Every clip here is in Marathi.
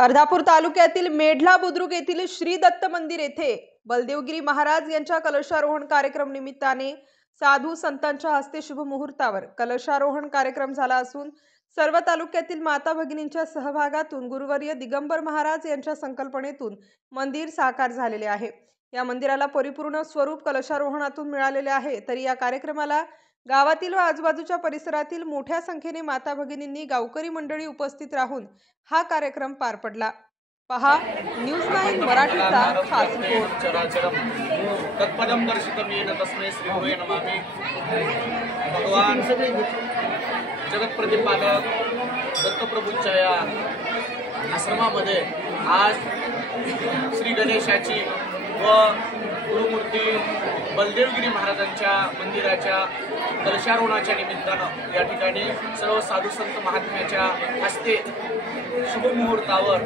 अर्धापूर तालुक्यातील मेढला बुद्रुक येथील श्री दत्त मंदिर येथे बलदेवगिरी महाराज यांच्या कलशारोहण कार्यक्रम निमित्ताने साधू संतांच्या हस्ते शुभ मुहूर्तावर कलशारोहण कार्यक्रम झाला असून सर्व तालुक्यातील माता भगिनींच्या सहभागातून गुरुवर्य दिगंबर महाराज यांच्या संकल्पनेतून मंदिर साकार झालेले आहे। या मंदिराला परिपूर्ण स्वरूप कलशारोहणातून मिळालेले आहे। तरी या कार्यक्रमाला गावातील व आजूबाजूच्या परिसरातील मोठ्या संख्येने माता भगिनींनी गावकरी मंडळी उपस्थित राहून हा कार्यक्रम पार पडला। पहा न्यूज 9 मराठीचा खास रिपोर्ट। तत्पदम दर्शितम येन तस्मै श्री गुरुवे नमामि। भगवान जगत प्रतिपादक दत्तप्रभूंच्या या आश्रमामध्ये आज श्री गणेशाची व गुरुमूर्ती बलदेवगिरी महाराजांच्या मंदिराच्या कलशारोहणाच्या निमित्तानं या ठिकाणी सर्व साधू संत महात्म्याच्या हस्ते शुभ मुहूर्तावर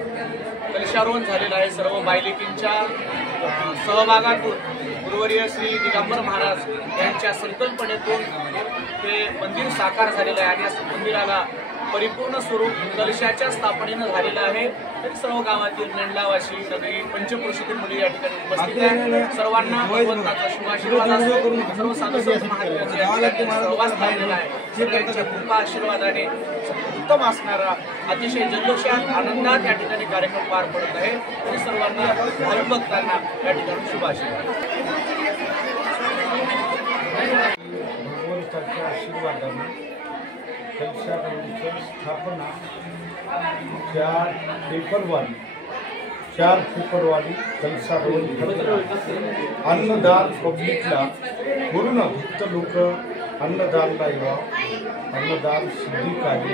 कलशारोहण झालेलं आहे। सर्व बायलेकींच्या सहभागातून गुरुवर्य श्री दिगंबर महाराज यांच्या संकल्पनेतून हे मंदिर साकार झालेलं आहे आणि या मंदिराला परिपूर्ण स्वरूप कलशाच्या स्थापनेनं झालेलं आहे। तरी सर्व गावातील मेंढलावासी नगरी पंचक्रोशीतील मुली या ठिकाणी उपस्थित आहेत। सर्वांना भगवंताचा शुभाशीर्वाद असो। सर्व साधू संत महात्म्यांचा सहवास लाभलेला आहे। सगळ्यांच्या कृपा आशीर्वादाने उत्तम असणारा अतिशय जल्लोषात आनंदात या ठिकाणी कार्यक्रम पार पडत आहे आणि सर्वांना भाविक भक्तांना या ठिकाणी शुभाशीर्वाद। भगवंताच्या आशीर्वादाने कलशारोहणाची स्थापना 4 फेब्रुवारी कलशारोहण अन्नदान पब्लिकला पूर्ण भक्त लोक अन्नदानला यावं। अन्नदान सिद्धि कार्य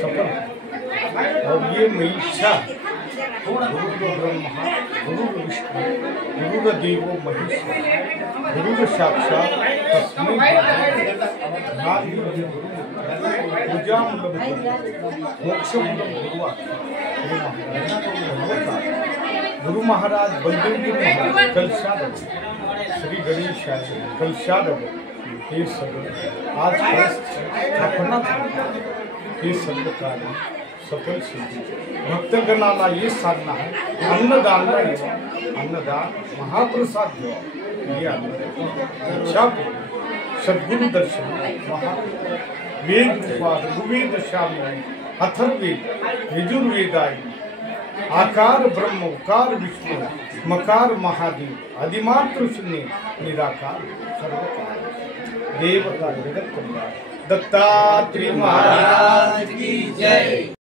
सफल और ये मैं इच्छा गुरु ब्रह्मा गुरु विष्णु गुरु देवो महेश्वर गुरु साक्षात तस्मै पूजा मोक्ष गुरु महाराज बलदेवगिरी महाराज कलशादव श्री गणेश कलशादव हे सगळं आज स्थापना हे सगळं कार्य सफल सिद्धी। भक्तगणाला ये साधना है अन्नदान अन्नदान महाप्रसाद ये अन्न सद्गुरु दर्शन महा वेद ऋग्वेद श्याम अथर्वेद यजुर्वेदाय आकार ब्रह्म उकार विष्णु मकार महादेव आदिमात्र शून्य निराकार सर्वकार देवता जगत कल्याण दत्तात्रेय महाराज की जय।